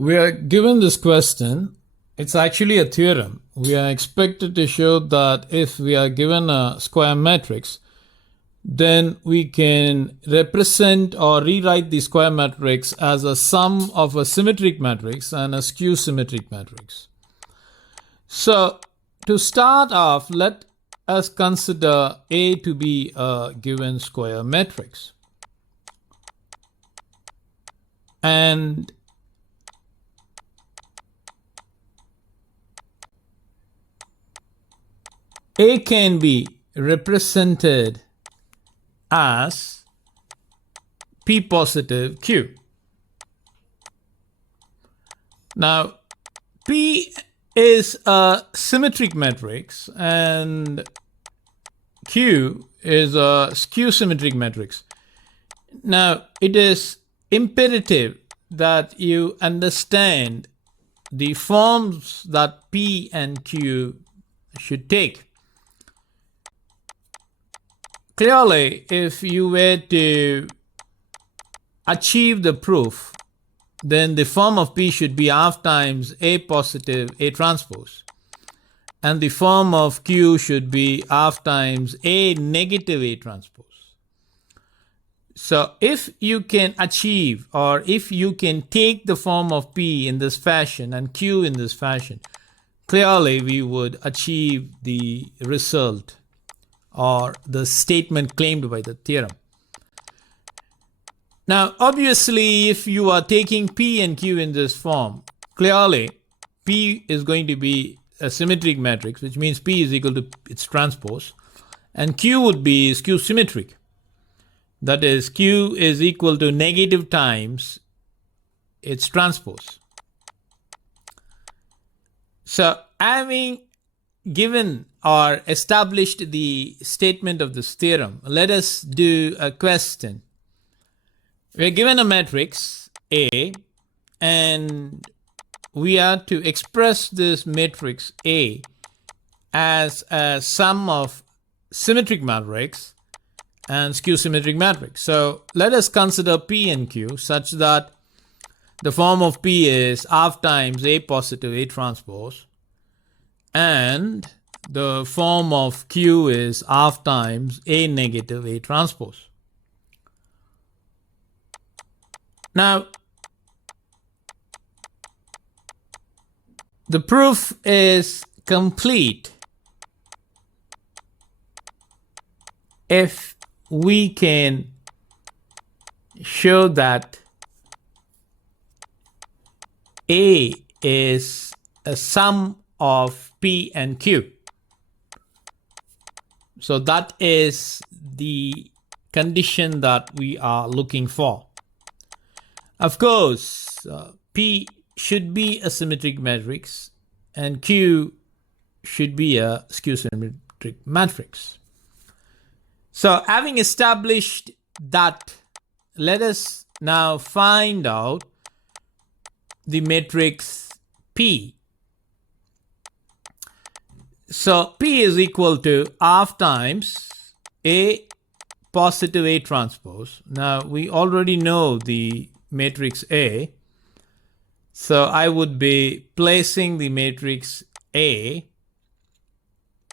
We are given this question. It's actually a theorem. We are expected to show that if we are given a square matrix, then we can represent or rewrite the square matrix as a sum of a symmetric matrix and a skew symmetric matrix. So to start off, let us consider A to be a given square matrix. And A can be represented as P positive Q. Now, P is a symmetric matrix and Q is a skew symmetric matrix. Now, it is imperative that you understand the forms that P and Q should take. Clearly, if you were to achieve the proof, then the form of P should be half times A positive A transpose. And the form of Q should be half times A negative A transpose. So if you can achieve, or if you can take the form of P in this fashion and Q in this fashion, clearly we would achieve the result or the statement claimed by the theorem. Now, obviously, if you are taking P and Q in this form, clearly P is going to be a symmetric matrix, which means P is equal to its transpose, and Q would be skew symmetric. That is, Q is equal to negative times its transpose. So, having given or established the statement of this theorem, let us do a question. We are given a matrix A, and we are to express this matrix A as a sum of symmetric matrix and skew symmetric matrix. So let us consider P and Q such that the form of P is half times A positive A transpose, and the form of Q is half times A negative A transpose. Now, the proof is complete if we can show that A is a sum of P and Q. So that is the condition that we are looking for. Of course, P should be a symmetric matrix and Q should be a skew symmetric matrix. So having established that, let us now find out the matrix P. So P is equal to half times A positive A transpose. Now we already know the matrix A. So I would be placing the matrix A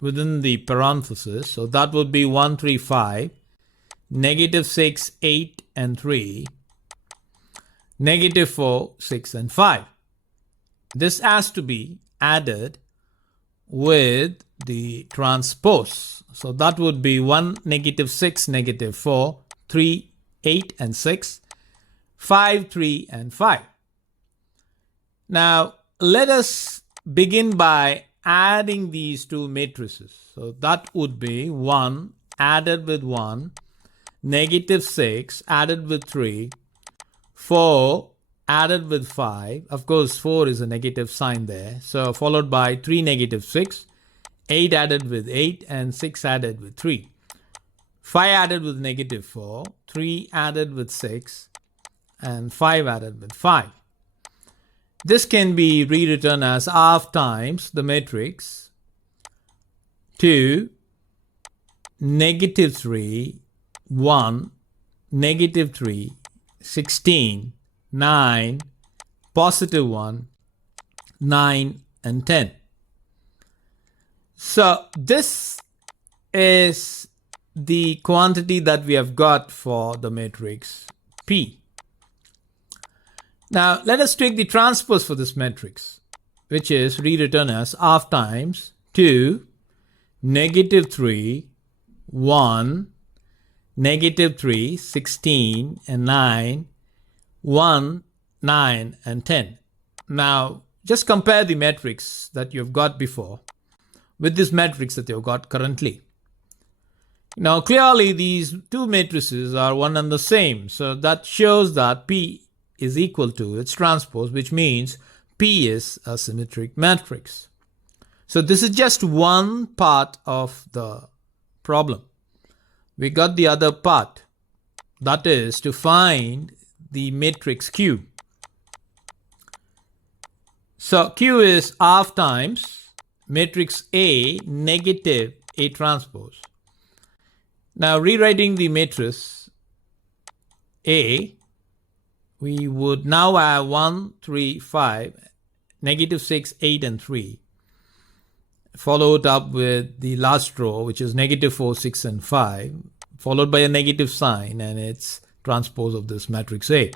within the parentheses. So that would be 1, 3, 5, negative 6, 8, and 3, negative 4, 6, and 5. This has to be added with the transpose. So that would be 1, negative 6, negative 4, 3, 8, and 6, 5, 3, and 5. Now, let us begin by adding these two matrices. So that would be 1 added with 1, negative 6 added with 3, 4 added with 5. Of course, 4 is a negative sign there. So followed by 3 negative 6, 8 added with 8, and 6 added with 3. 5 added with negative 4, 3 added with 6, and 5 added with 5. This can be rewritten as half times the matrix 2, negative 3, 1, negative 3, 16, 9, positive 1, 9, and 10. So this is the quantity that we have got for the matrix P. Now let us take the transpose for this matrix, which is rewritten as half times 2, negative 3, 1, negative 3, 16, and 9, 1, 9, and 10. Now just compare the matrix that you've got before with this matrix that you've got currently. Now clearly these two matrices are one and the same, so that shows that P is equal to its transpose, which means P is a symmetric matrix. So this is just one part of the problem. We got the other part, that is to find the matrix Q. So Q is half times matrix A negative A transpose. Now rewriting the matrix A, we would now have 1, 3, 5, negative 6, 8, and 3, followed up with the last row, which is negative 4, 6, and 5, followed by a negative sign, and it's transpose of this matrix A.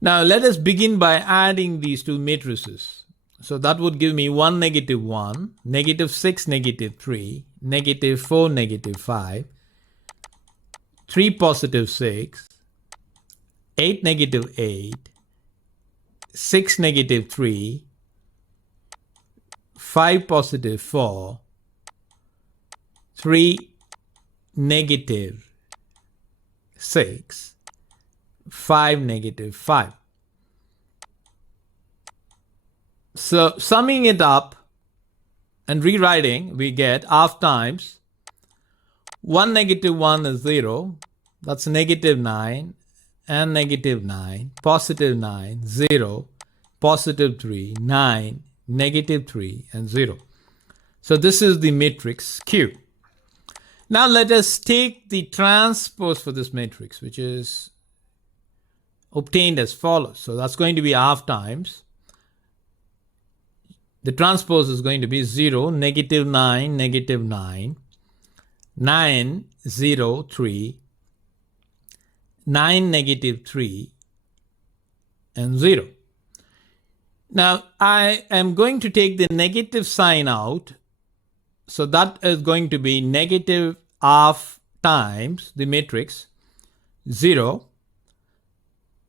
Now let us begin by adding these two matrices. So that would give me 1, negative 1, negative 6, negative 3, negative 4, negative 5, 3, positive 6, 8, negative 8, 6, negative 3, 5, positive 4, 3, negative 6, 5, negative 5. So summing it up and rewriting, we get half times 1, negative 1 is 0, that's negative 9, and negative 9, positive 9, 0, positive 3, 9, negative 3, and 0. So this is the matrix Q. Now let us take the transpose for this matrix, which is obtained as follows. So that's going to be half times. The transpose is going to be 0, negative 9, negative 9, 9, 0, 3, 9, negative 3, and 0. Now I am going to take the negative sign out. So that is going to be negative half times the matrix 0,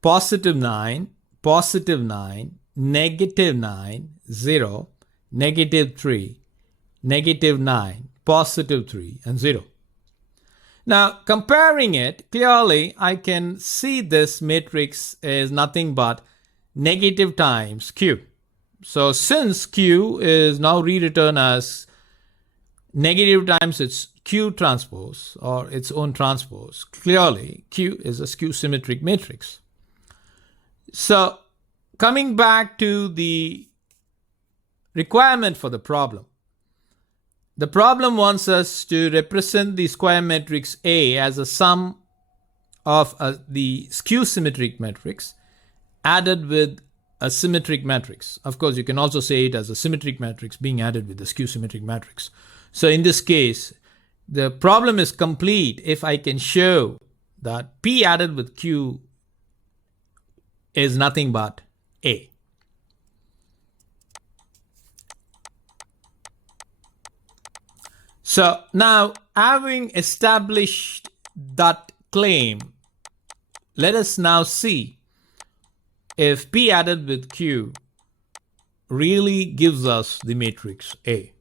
positive 9, positive 9, negative 9, 0, negative 3, negative 9, positive 3, and 0. Now comparing it, clearly I can see this matrix is nothing but negative times Q. So since Q is now rewritten as negative times its Q transpose or its own transpose, clearly Q is a skew symmetric matrix. So coming back to the requirement for the problem. The problem wants us to represent the square matrix A as a sum of the skew symmetric matrix added with a symmetric matrix. Of course, you can also say it as a symmetric matrix being added with the skew symmetric matrix. So in this case, the problem is complete if I can show that P added with Q is nothing but A. So now, having established that claim, let us now see if P added with Q really gives us the matrix A.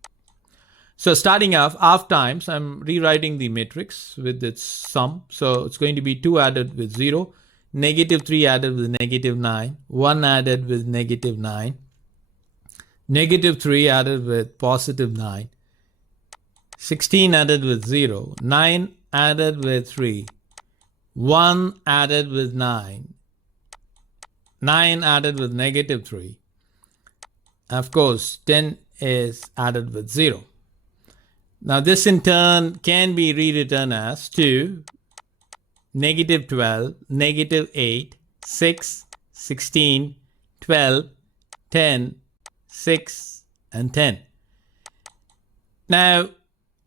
So starting off, half times, I'm rewriting the matrix with its sum. So it's going to be 2 added with 0, negative 3 added with negative 9, 1 added with negative 9, negative 3 added with positive 9, 16 added with 0, 9 added with 3, 1 added with 9, 9 added with negative 3. Of course, 10 is added with 0. Now this in turn can be rewritten as 2, negative 12, negative 8, 6, 16, 12, 10, 6, and 10. Now,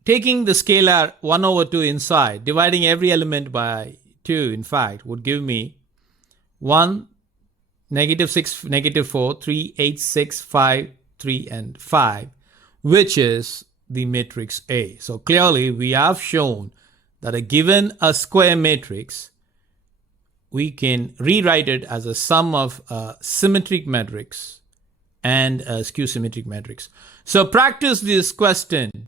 taking the scalar 1 over 2 inside, dividing every element by 2, in fact, would give me 1, negative 6, negative 4, 3, 8, 6, 5, 3, and 5, which is the matrix A. So clearly, we have shown that given a square matrix, we can rewrite it as a sum of a symmetric matrix and a skew symmetric matrix. So practice this question